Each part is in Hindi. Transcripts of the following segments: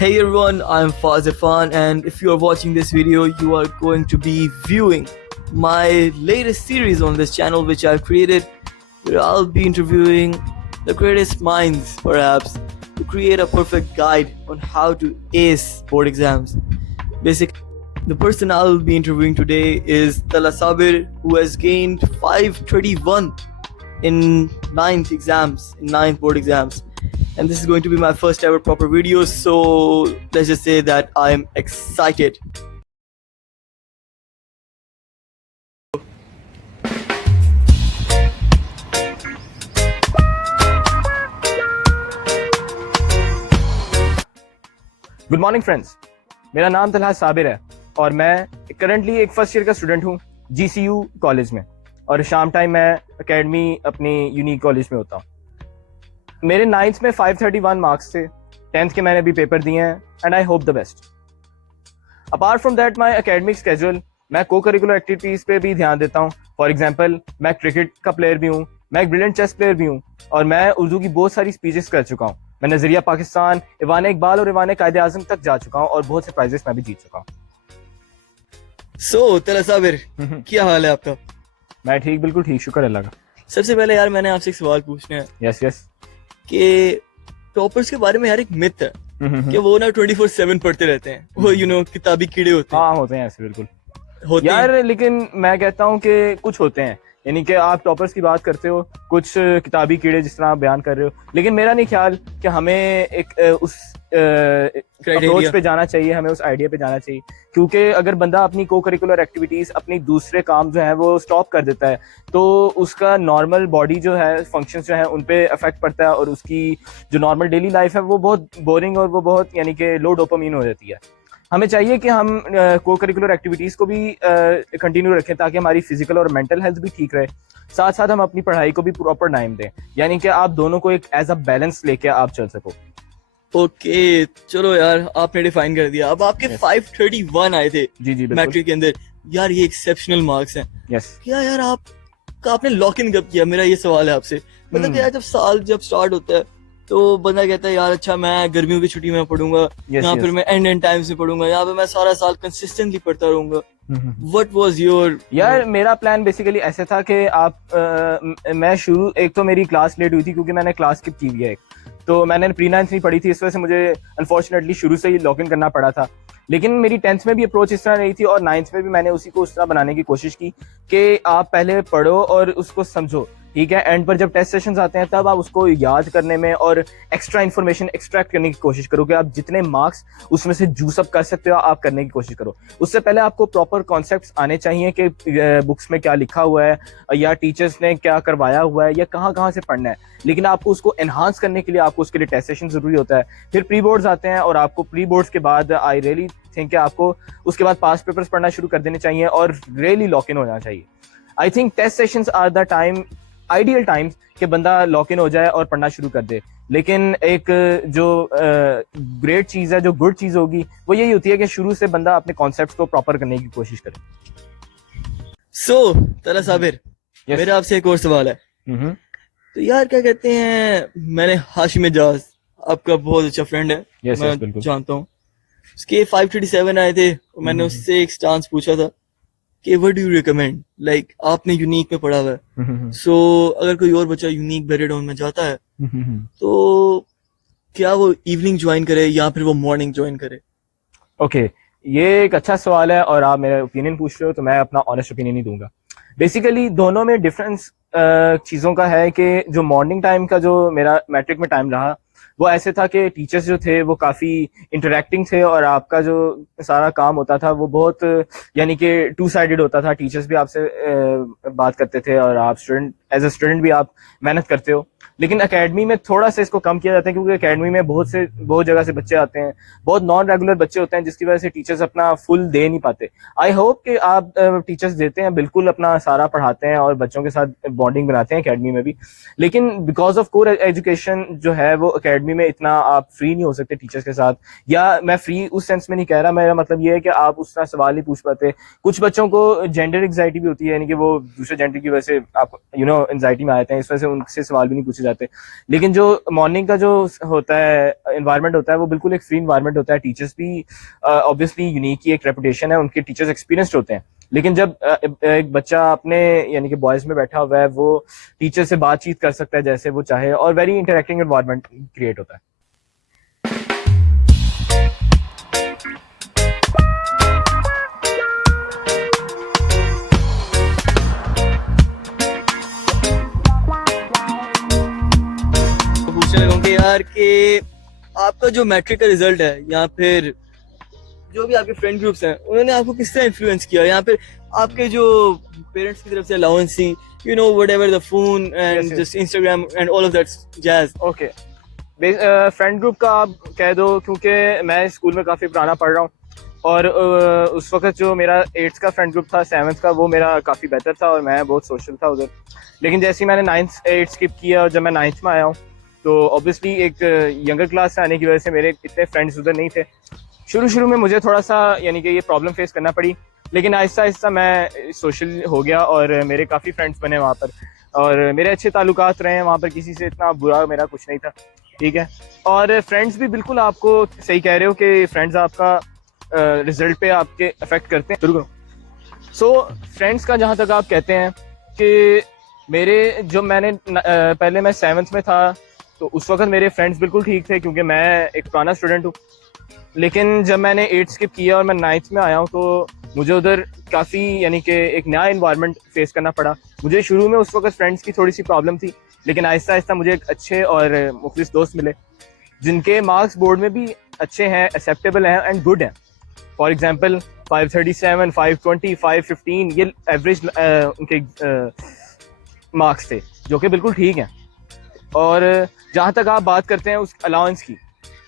Hey everyone, I'm Faz Irfan, and if you are watching this video, you are going to be viewing my latest series on this channel which I've created, where I'll be interviewing the greatest minds perhaps to create a perfect guide on how to ace board exams. Basically, the person I'll be interviewing today is Tala Sabir, who has gained 531 in 9th board exams. And this is going to be my first ever proper video, so let's just say that I'm excited. Good morning friends, मेरा नाम तलहा साबिर है और मैं करंटली एक फर्स्ट ईयर का स्टूडेंट हूँ GCU कॉलेज में, और शाम टाइम मैं एकेडमी अपनी यूनिक कॉलेज में होता हूँ। मेरे 9th में 531 मार्क्स थे, 10th के मैंने अभी पेपर दिए हैं and I hope the best. Apart from that my academic schedule, मैं को करिकुलर एक्टिविटीज पे भी ध्यान देता हूँ। फॉर एग्जाम्पल, मैं क्रिकेट का प्लेयर भी हूँ, मैं एक ब्रिलियंट चेस प्लेयर भी हूँ, और मैं उर्दू की बहुत सारी स्पीचेस कर चुका हूँ। मैं नजरिया पाकिस्तान, ईवान इकबाल और ईवान कायदे आजम तक जा चुका हूँ और बहुत से प्राइजेस मैं भी जीत चुका हूँ। So, तला साबिर, क्या हाल है आपका? मैं ठीक, बिल्कुल ठीक, शुक्र अल्लाह का। सबसे पहले यार मैंने आपसे एक सवाल पूछना है यस कि टॉपर्स के बारे में यार एक मिथ है कि वो ना 24/7 पढ़ते रहते हैं, वो किताबी कीड़े होते हैं। हाँ, होते हैं ऐसे, बिल्कुल होते यार हैं। लेकिन मैं कहता हूँ कि कुछ होते हैं, यानी कि आप टॉपर्स की बात करते हो, कुछ किताबी कीड़े जिस तरह आप बयान कर रहे हो, लेकिन मेरा नहीं ख्याल कि हमें एक उस अप्रोच पे जाना चाहिए, हमें उस आइडिया पे जाना चाहिए। क्योंकि अगर बंदा अपनी को करिकुलर एक्टिविटीज, अपनी दूसरे काम जो है वो स्टॉप कर देता है, तो उसका नॉर्मल बॉडी जो है, फंक्शंस जो है, उन पे इफेक्ट पड़ता है, और उसकी जो नॉर्मल डेली लाइफ है वो बहुत बोरिंग और वो बहुत यानी कि लो डोपामीन हो जाती है। हमें चाहिए कि हम को करिकुलर एक्टिविटीज को भी कंटिन्यू रखें ताकि हमारी फिजिकल और मेंटल हेल्थ भी ठीक रहे, साथ साथ हम अपनी पढ़ाई को भी प्रॉपर टाइम दें, यानी कि आप दोनों को एक एज अ बैलेंस लेके आप चल सको। ओके, चलो यार आपने डिफाइन कर दिया। अब आपके 531 आए थे जी मैट्रिक के अंदर, यार ये एक्सेप्शनल मार्क्स हैं। यस। क्या यार आपने लॉक इन कब किया? मेरा ये सवाल है आपसे। मतलब यार जब स्टार्ट होता है तो बंदा कहता है यार अच्छा मैं गर्मियों की छुट्टी में पढ़ूंगा, यहाँ फिर मैं एंड टाइम से पढ़ूंगा, यहाँ पे मैं सारा साल कंसिस्टेंटली पढ़ता रहूंगा। What was your? यार मेरा प्लान बेसिकली ऐसे था कि मैं शुरू, एक तो मेरी क्लास लेट हुई थी क्योंकि मैंने क्लास स्किप की हुई है, तो मैंने प्री 9th नहीं पढ़ी थी, इस वजह से मुझे अनफॉर्चुनेटली शुरू से ही लॉक इन करना पड़ा था। लेकिन मेरी 10th में भी अप्रोच इस तरह नहीं थी, और 9th में भी मैंने उसी को उस तरह बनाने की कोशिश की कि आप पहले पढ़ो और उसको समझो, ठीक है। एंड पर जब टेस्ट सेशंस आते हैं तब आप उसको याद करने में और एक्स्ट्रा इन्फॉर्मेशन एक्सट्रैक्ट करने की कोशिश करो कि आप जितने मार्क्स उसमें से जूस अप कर सकते हो आप करने की कोशिश करो। उससे पहले आपको प्रॉपर कॉन्सेप्ट्स आने चाहिए कि बुक्स में क्या लिखा हुआ है, या टीचर्स ने क्या करवाया हुआ है, या कहाँ कहाँ से पढ़ना है। लेकिन आपको उसको एनहांस करने के लिए आपको उसके लिए टेस्ट सेशन जरूरी होता है। फिर प्री बोर्ड्स आते हैं, और आपको प्री बोर्ड्स के बाद आई रियली थिंक आपको उसके बाद पास्ट पेपर्स पढ़ना शुरू कर देने चाहिए और रियली लॉक इन हो जाना चाहिए। I think test sessions are the time, ideal times, कि बंदा लॉक इन हो जाए और पढ़ना शुरू कर दे। लेकिन एक जो ग्रेट चीज है, जो गुड चीज होगी, वो यही होती है कि शुरू से बंदा अपने कॉन्सेप्ट्स को प्रॉपर करने की कोशिश करे। सो तला साबिर, मेरा आपसे एक और सवाल है। तो यार क्या कहते हैं, मैंने हाशिम एजाज, आपका बहुत अच्छा फ्रेंड है, मैं जानता हूँ, उसके 537 आए थे। मैंने उससे एक चांस पूछा था कि what do you recommend, like आपने यूनिक में पढ़ा हुआ है, सो अगर कोई और बच्चा यूनिक बेरेडॉन में जाता है तो क्या वो इवनिंग ज्वाइन करे या फिर वो मॉर्निंग ज्वाइन करे? ओके, ये एक अच्छा सवाल है, और आप मेरा ओपिनियन पूछ रहे हो तो मैं अपना ऑनेस्ट ओपिनियन ही दूंगा। बेसिकली दोनों में डिफरेंस चीज़ों का है कि जो मॉर्निंग टाइम का जो मेरा मैट्रिक में टाइम रहा, वो ऐसे था कि टीचर्स जो थे वो काफ़ी इंटरेक्टिंग थे, और आपका जो सारा काम होता था वो बहुत यानी कि टू साइडेड होता था। टीचर्स भी आपसे बात करते थे, और आप स्टूडेंट, एज अ स्टूडेंट भी आप मेहनत करते हो। लेकिन एकेडमी में थोड़ा सा इसको कम किया जाता है, क्योंकि एकेडमी में बहुत जगह से बच्चे आते हैं, बहुत नॉन रेगुलर बच्चे होते हैं, जिसकी वजह से टीचर्स अपना फुल दे नहीं पाते। आई होप कि आप टीचर्स देते हैं, बिल्कुल अपना सारा पढ़ाते हैं और बच्चों के साथ बॉन्डिंग बनाते हैं एकेडमी में भी। लेकिन बिकॉज ऑफ कोर एजुकेशन जो है वो एकेडमी में इतना आप फ्री नहीं हो सकते टीचर्स के साथ, या मैं फ्री उस सेंस में नहीं कह रहा, मेरा मतलब ये है कि आप उस तरह सवाल नहीं पूछ पाते। कुछ बच्चों को जेंडर एंग्जाइटी भी होती है, यानी कि वो दूसरे जेंडर की वजह से आप एंग्जाइटी में आते हैं, इस वजह से उनसे सवाल भी नहीं पूछे जाते। जाते। लेकिन जो मॉर्निंग का जो होता है इन्वायरमेंट होता है वो बिल्कुल एक फ्री इन्वायरमेंट होता है। टीचर्स भी ऑब्वियसली यूनिक की एक रेपुटेशन है, उनके टीचर्स एक्सपीरियंस्ड होते हैं। लेकिन जब एक बच्चा अपने यानी कि बॉयज में बैठा हुआ है, वो टीचर से बातचीत कर सकता है जैसे वो चाहे, और वेरी इंटरेक्टिंग एनवायरनमेंट क्रिएट होता है। पूछने लगूं कि यार कि आपका जो मैट्रिक का रिजल्ट है या फिर जो भी आपके फ्रेंड ग्रुप्स हैं उन्होंने आपको किस तरह इन्फ्लुएंस किया, या फिर आपके जो पेरेंट्स की तरफ से अलाउंस थी, you know whatever the phone and just Instagram and all of that jazz. Okay, friend group का आप कह दो, क्योंकि मैं स्कूल में काफ़ी पुराना पढ़ रहा हूँ और उस वक्त जो मेरा 8th का फ्रेंड ग्रुप था, 7th का, वो मेरा काफ़ी बेहतर था और मैं बहुत सोशल था उधर। लेकिन जैसे ही मैंने 9th 8th स्किप किया और जब मैं 9th में आया हूँ तो ऑब्वियसली एक यंगर क्लास से आने की वजह से मेरे इतने फ्रेंड्स उधर नहीं थे। शुरू में मुझे थोड़ा सा यानी कि ये प्रॉब्लम फेस करना पड़ी, लेकिन आहिस्ता आहिस्ता मैं सोशल हो गया और मेरे काफ़ी फ्रेंड्स बने वहाँ पर और मेरे अच्छे ताल्लुकात रहे हैं वहाँ पर, किसी से इतना बुरा मेरा कुछ नहीं था, ठीक है। और फ्रेंड्स भी बिल्कुल आपको सही कह रहे हो कि फ्रेंड्स आपका रिजल्ट पे आपके अफेक्ट करते हैं। सो फ्रेंड्स का जहाँ तक आप कहते हैं कि मेरे जो मैंने पहले मैं 7th में था तो उस वक्त मेरे फ्रेंड्स बिल्कुल ठीक थे क्योंकि मैं एक पुराना स्टूडेंट हूँ। लेकिन जब मैंने 8th स्किप किया और मैं 9th में आया हूँ तो मुझे उधर काफ़ी यानी कि एक नया इन्वायरमेंट फेस करना पड़ा। मुझे शुरू में उस वक्त फ्रेंड्स की थोड़ी सी प्रॉब्लम थी, लेकिन आहिस्ता आहिस्ता मुझे एक अच्छे और मुखलिस दोस्त मिले जिनके मार्क्स बोर्ड में भी अच्छे हैं, एक्सेप्टेबल हैं एंड गुड हैं। फॉर एग्जांपल 537, 520, 515 ये एवरेज उनके मार्क्स थे जो कि बिल्कुल ठीक हैं। और जहाँ तक आप बात करते हैं उस अलाउंस की,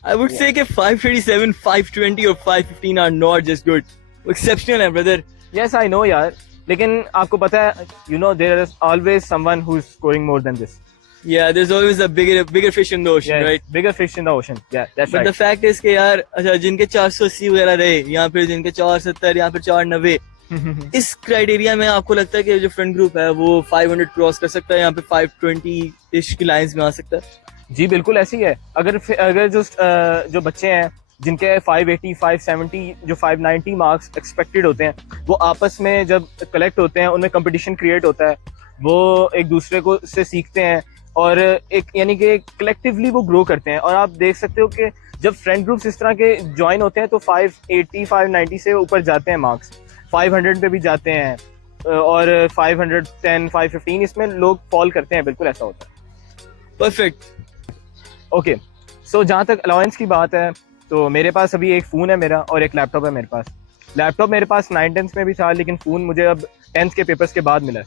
I would say कि 537, 520 और 515 are not just good, exceptional है brother। Yes, I know यार, लेकिन आपको पता है you know there is always someone who is scoring more than this. Yeah, there's always a bigger fish in the ocean, Yes, right? bigger fish in the ocean. Yeah, that's But right. the fact is कि यार अच्छा जिनके 480 वगैरह रहे या फिर जिनके 470 या फिर 490, इस क्राइटेरिया में आपको लगता है कि जो फ्रेंड ग्रुप है वो 500 क्रॉस कर सकता है या फिर 520 इश की लाइंस में आ सकता है? जी बिल्कुल ऐसी है। अगर जो बच्चे हैं जिनके 580, 570, जो 590 मार्क्स एक्सपेक्टेड होते हैं वो आपस में जब कलेक्ट होते हैं उनमें कंपटीशन क्रिएट होता है, वो एक दूसरे को से सीखते हैं और एक यानी कि कलेक्टिवली वो ग्रो करते हैं। और आप देख सकते हो कि जब फ्रेंड ग्रुप्स इस तरह के ज्वाइन होते हैं तो 580, 590 से ऊपर जाते हैं मार्क्स, 500 पे भी जाते हैं और 510, 515 इसमें लोग फॉल करते हैं। बिल्कुल ऐसा होता है। परफेक्ट। ओके, सो जहाँ तक अलाउंस की बात है तो मेरे पास अभी एक फ़ोन है मेरा और एक लैपटॉप है मेरे पास। लैपटॉप मेरे पास 9th में भी था, लेकिन फ़ोन मुझे अब 10th के पेपर्स के बाद मिला है।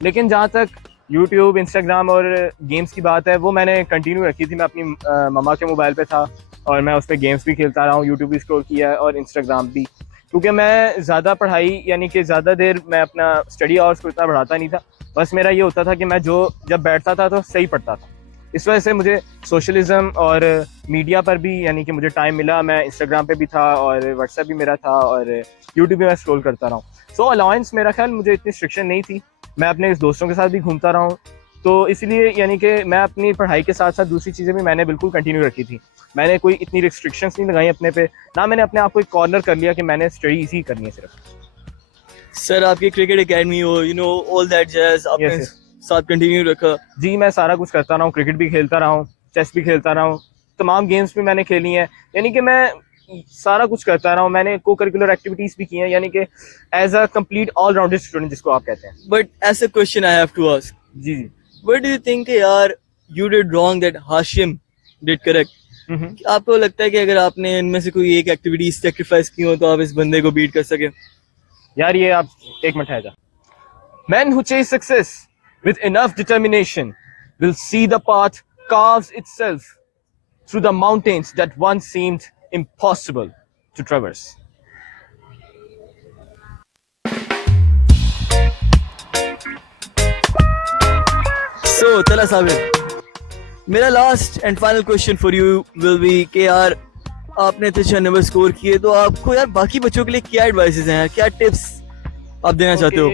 लेकिन जहाँ तक यूट्यूब, इंस्टाग्राम और गेम्स की बात है वो मैंने कंटिन्यू रखी थी। मैं अपनी मम्मा के मोबाइल पे था और मैं उस पर गेम्स भी खेलता रहा हूँ, यूट्यूब भी स्क्रॉल किया है और इंस्टाग्राम भी, क्योंकि मैं ज़्यादा पढ़ाई यानी कि ज़्यादा देर मैं अपना स्टडी आवर्स को इतना बढ़ाता नहीं था। बस मेरा ये होता था कि मैं जब बैठता था तो सही पढ़ता था। इस वजह से मुझे सोशलिज्म और मीडिया पर भी यानी कि मुझे टाइम मिला। मैं इंस्टाग्राम पे भी था और व्हाट्सएप भी मेरा था और यूट्यूब भी मैं स्क्रॉल करता रहा हूँ। सो अलाउंस मेरा ख्याल मुझे इतनी स्ट्रिक्शन नहीं थी, मैं अपने दोस्तों के साथ भी घूमता रहा हूँ, तो इसलिए यानी कि मैं अपनी पढ़ाई के साथ साथ दूसरी चीज़ें भी मैंने बिल्कुल कंटिन्यू रखी थी। मैंने कोई इतनी रिस्ट्रिक्शंस नहीं लगाई अपने पे, ना मैंने अपने आप को एक कॉर्नर कर लिया कि मैंने स्टडी इसी करनी है सिर्फ। सर आपकी क्रिकेट एकेडमी हो, you know all that jazz, आपने साथ कंटिन्यू रखा? जी मैं सारा कुछ करता रहा हूँ, क्रिकेट भी खेलता रहा हूँ, चेस भी खेलता रहा हूँ, तमाम गेम्स भी मैंने खेली हैं, यानी कि मैं सारा कुछ करता रहा हूँ। मैंने को करिकुलर एक्टिविटीज भी की हैं, यानी कि as a complete all rounded student जिसको आप कहते हैं। बट ऐसा question I have to ask, gee what do you think यार you did wrong that Hashim did correct? आपको लगता है कि अगर आपने इनमें से कोई एक एक्टिविटी सैक्रिफाइस की हो तो आप इस बंदे को बीट कर सके? यार ये आप एक मिनट है जा। Man who chase success with enough determination will see the path carves itself through the mountains that once seemed impossible to traverse. So Tala Sabir, मेरा last and final question for you will be कि यार आपने इतने अच्छे नंबर स्कोर किए तो आपको यार बाकी बच्चों के लिए क्या एडवाइसेस हैं, क्या टिप्स आप देना चाहते हो?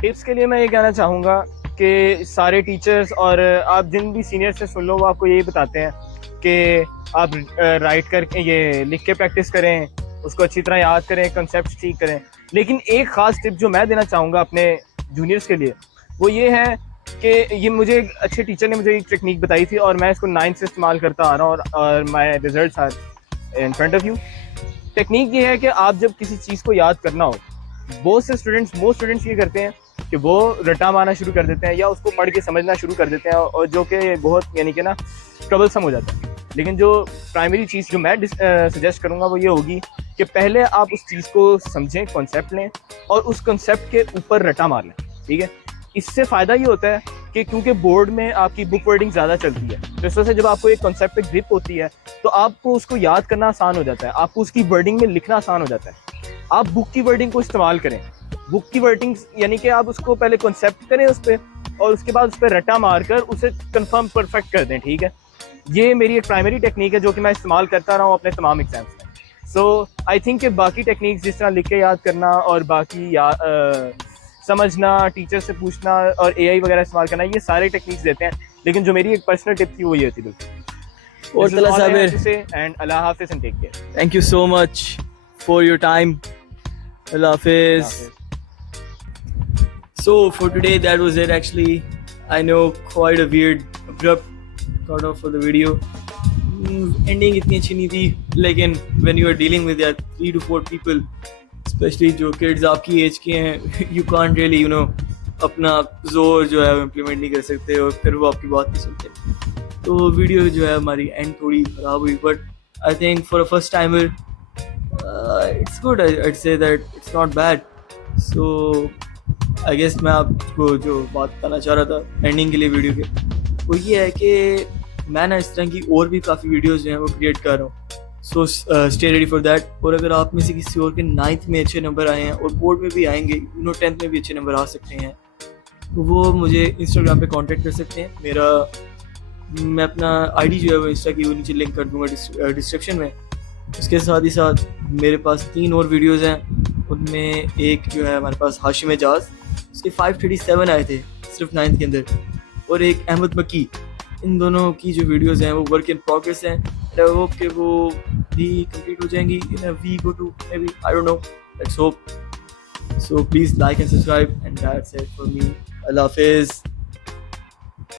टिप्स के लिए मैं ये कहना चाहूँगा कि सारे टीचर्स और आप जिन भी सीनियर से सुन लो वो आपको यही बताते हैं कि आप राइट करके ये लिख के प्रैक्टिस करें, उसको अच्छी तरह याद करें, कंसेप्ट ठीक करें। लेकिन एक ख़ास टिप जो मैं देना चाहूँगा अपने जूनियर्स के लिए वो ये है कि ये मुझे एक अच्छे टीचर ने मुझे एक टेक्निक बताई थी और मैं इसको 9th से इस्तेमाल करता आ रहा हूँ और my results are in front of you. Technique ये है कि आप जब किसी चीज़ को याद करना हो, मोस्ट स्टूडेंट्स ये करते हैं कि वो रट्टा मारना शुरू कर देते हैं या उसको पढ़ के समझना शुरू कर देते हैं, और जो कि बहुत यानी कि ना ट्रबलसम हो जाता है। लेकिन जो प्राइमरी चीज़ जो मैं सजेस्ट करूँगा वो ये होगी कि पहले आप उस चीज़ को समझें, कॉन्सेप्ट लें और उस कॉन्सेप्ट के ऊपर रट्टा मार लें, ठीक है। इससे फ़ायदा ये होता है कि क्योंकि बोर्ड में आपकी बुक वर्डिंग ज़्यादा चलती है, तो इस वजह से जब आपको एक कॉन्सेप्ट पे ग्रिप होती है तो आपको उसको याद करना आसान हो जाता है, आपको उसकी वर्डिंग में लिखना आसान हो जाता है। आप बुक की वर्डिंग को इस्तेमाल करें। बुक की वर्डिंग यानी कि आप उसको पहले कॉन्सेप्ट करें उस पर और उसके बाद उस पर रट्टा मार कर उसे कन्फर्म परफेक्ट कर दें, ठीक है। ये मेरी एक प्राइमरी टेक्निक है जो कि मैं इस्तेमाल करता रहा हूँ अपने तमाम एग्जाम्स में। सो आई थिंक कि बाकी टेक्निक्स जिस तरह लिख के याद करना और बाकी समझना, टीचर से पूछना और AI वगैरह इस्तेमाल करना, ये सारे टेक्निक्स देते हैं, लेकिन जो मेरी एक पर्सनल टिप थी वो ये थी बिल्कुल। और तला साबिर, एंड अल्लाह हाफिज़ and take care. Thank you so much for your time. Allah Hafiz. So for today that was it actually. I know quite a weird abrupt cut off for the video. Ending इतनी अच्छी नहीं थी, लेकिन when you are dealing with 3 to 4 people, especially जो kids आपकी एज के हैं, you can't really अपना जोर जो है इम्प्लीमेंट नहीं कर सकते और फिर वो आपकी बात नहीं सुनते। तो वीडियो जो है हमारी एंड थोड़ी ख़राब हुई, but I think for a first timer it's good. I'd say that it's not bad. So I guess मैं आपको जो बात बताना चाह रहा था एंडिंग के लिए वीडियो के, वो ये है कि मैं ना इस तरह की और भी काफ़ी वीडियोस जो हैं वो क्रिएट कर रहा हूँ। So stay ready for that. और अगर आप में से किसी और के 9th में अच्छे नंबर आए हैं और बोर्ड में भी आएंगे, 10th में भी अच्छे नंबर आ सकते हैं, तो वो मुझे इंस्टाग्राम पे कांटेक्ट कर सकते हैं। मैं अपना आईडी जो है वो इंस्टा की वो नीचे लिंक कर दूँगा डिस्क्रिप्शन में। उसके साथ ही साथ मेरे पास 3 और वीडियोज़ हैं, उनमें एक जो है हमारे पास हाशिम एजाज, उसके 537 आए थे सिर्फ 9th के अंदर, और एक अहमद मकी। इन दोनों की जो वीडियोज़ हैं वो वर्क इन प्रोग्रेस हैं। आई होप कि वो भी कंप्लीट हो जाएंगी इन अ वीक और 2 may be, I don't know, let's hope. So please like and subscribe and that's it for me. Allah हाफिज़।